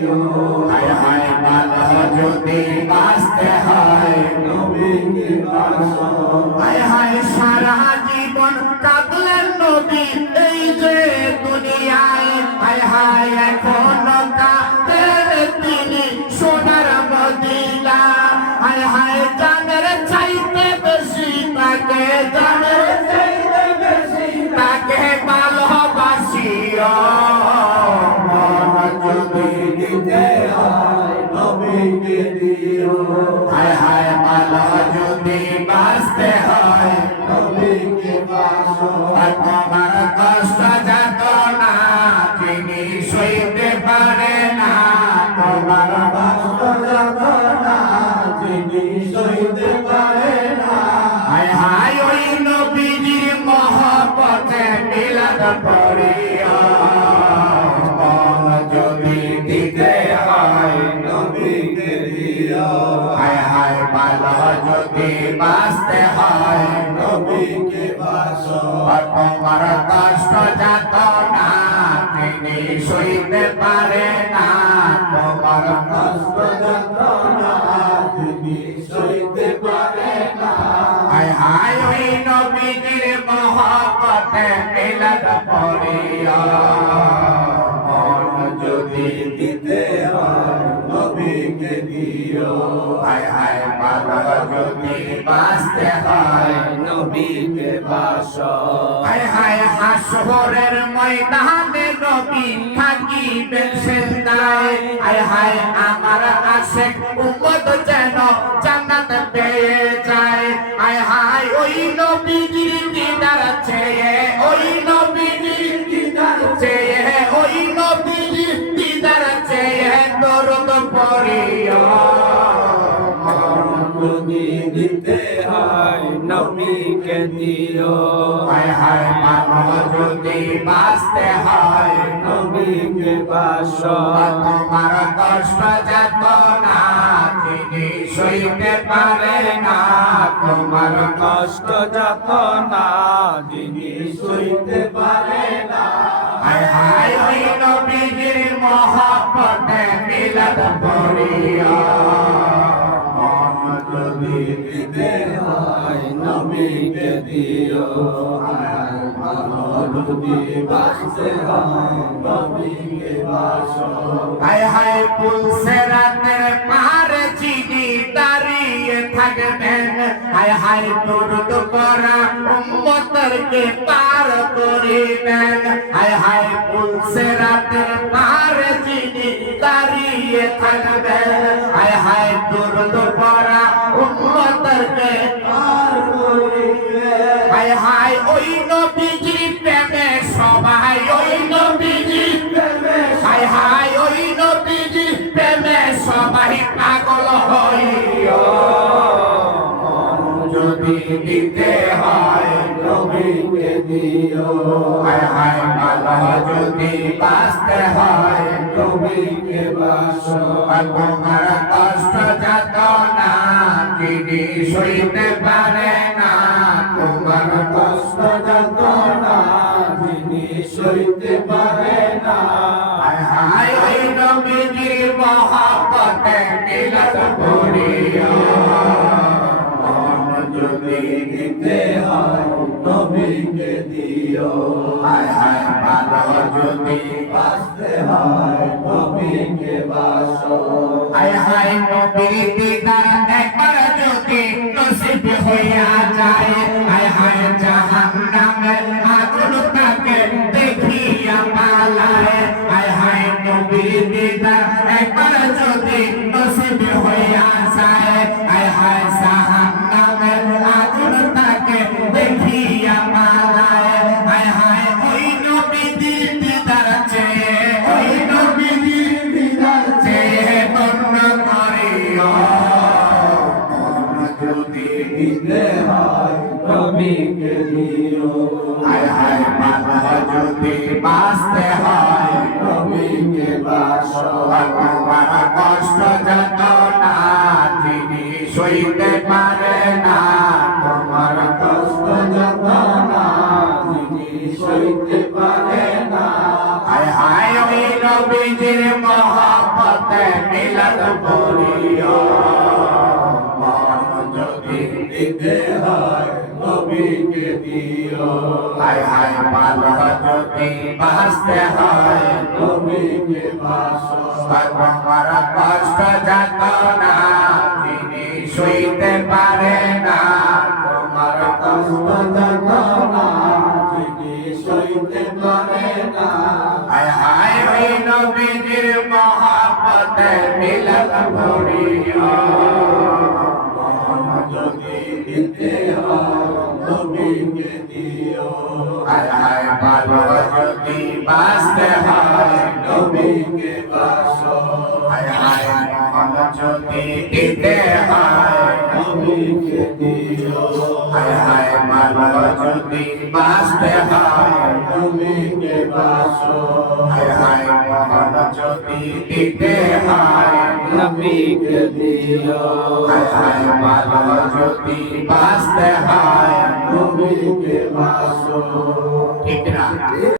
দিও হায় হায় ভালো যদি বাঁচতে হয় নবীকে বাসো হায় হায় সারা জীবন কাঁদলেন নবী এই যে দুনিয়ায় হায় হায় এখনো কাঁদেন তিনি সোনার মদিনা হায় হায় জানের চাইতে বেশি তাকে জানের চাইতে বেশি তাকে ভালোবাসিও মন যদি দিতে হয় নবীকে দিও হায় হায় ভালো যদি বাঁচতে হয় নবীকে বাসো আর তোমার কষ্ট যাত না তিনি সইতে পারে না তোমার কষ্ট যাতনা যিনি সইতে পারে না হায় হায় ওই নবীজির মহব্বতে মিলাদ করিয়া মন যদি দিতে হয় নবীকে দিও হায় হায় ভালো যদি বাঁচতে হয় নবীকে বাসো আর তোমার কষ্ট যাত না তিনি সইতে পারে না তোমার কষ্ট যাতনা যিনি সইতে পারে না হায় হায় ওই নবীজির মহব্বতে মিলাদ করিয়া মন যদি দিতে হয় নবীকে দিও হায় হায় ভালো যদি বাঁচতে হয় নবীকে বাসো হায় হায় হাসরের ময়দানে নবী থাকিবেন সেজদায় হায় হায় আমার আশিক উম্মত যেন জান্নাত পেয়ে যায় হায় হায় ওই নবীজির দিদার চেয়ে ওই নবীজির দিদার চেয়ে ওই নবীজির দিদার চেয়ে দরদ পড়িয়া যদি দিতে হয় নবীকে দিও হায় হায় মানব যদি বাঁচতে হয় নবীকে বাসো তোমার কষ্ট যাত না তিনি সইতে পারে না তোমার কষ্ট যাতনা যিনি সইতে পারে না হায় হায় ওই নবীজির মহব্বতে মিলাদ পড়িয়া মন যদি দিতে হয় নবীকে দিও ভালো যদি বাসতে হয় নবীকে বাসো হায় হায় পুলসে রাতের পাহাড়ে চিনি দাঁড়িয়ে থাকবেন হায় হায় দুরুদ পড়া উম্মতকে পার করিবেন হায় হায় পুলসে রাতের পাহাড়ে চিনি দাঁড়িয়ে থাকবেন হায় হায় দুরুদ পড়া উম্মতকে পার করিবে হায় হায় ওই নবীজি প্রেমে সবাই ওই নবীজি প্রেমে হায় হায় ওই নবীজি প্রেমে সবাই পাগল হইও যদি দিতে হয় নবীকে দিও হায় হায় ভালো যদি বাঁচতে হয় নবীকে বাসো আর তোমার কষ্ট যাত না তিনি সইতে পারে না তোমার কষ্ট কষ্ট যাতনা যিনি সইতে পারে না হায় হায় ওই নবীজির মহব্বতে মিলাদ করিয়া মন যদি দিতে হয় নবীকে দিও হায় হায় ভালো যদি বাসতে হয় নবীকে বাসো হায় হায় নবীর দিদার একবার যদি নসিব হইয়া যায় হায় হায় জাহান্নামের আগুন তাকে দেখিয়া পালায় হায় হায় নবীর দিদার একবার যদি নসিব হইয়া যায় হায় হায় জাহান্নামের আগুন তাকে দেখিয়া পালায় হায় হায় ওই নবীর দিদার চেয়ে ওই নবীর দিদার চেয়ে বর্ণ করিও মন যদি দিতে হয় নবীকে দিও হায় হায় ভালো যদি বাঁচতে হয় নবীকে বাসো তোমার কষ্ট যত না তিনি সইতে পারে না তোমার কষ্ট যাতনা যিনি সইতে পারে না হায় হায় ওই নবীজির মহব্বত মিলাদ পড়িও যদি দিতে হয় নবীকে দিও হায় হায় ভালো যদি বাঁচতে হয় নবীকে বাসো তোমার কষ্ট যাত না তিনি সইতে পারে না তোমার কষ্ট যাতনা যিনি সইতে পারে না হায় হায় ওই নবীজির মহব্বতে মিলাদ পড়িও যদি দিতে হয় নবীকে দিও হায় হায় ভালো যদি বাঁচতে হয় নবীকে বাসো হায় হায় মহল যদি দিতে হয় নবীকে দিও হায় হায় ভালো যদি বাঁচতে হয় নবীকে বাসো হায় হায় মহল যদি দিতে হয় নবীকে দিও হায় হায় ভালো যদি বাঁচতে হয় নবীকে বাসো ঠিক না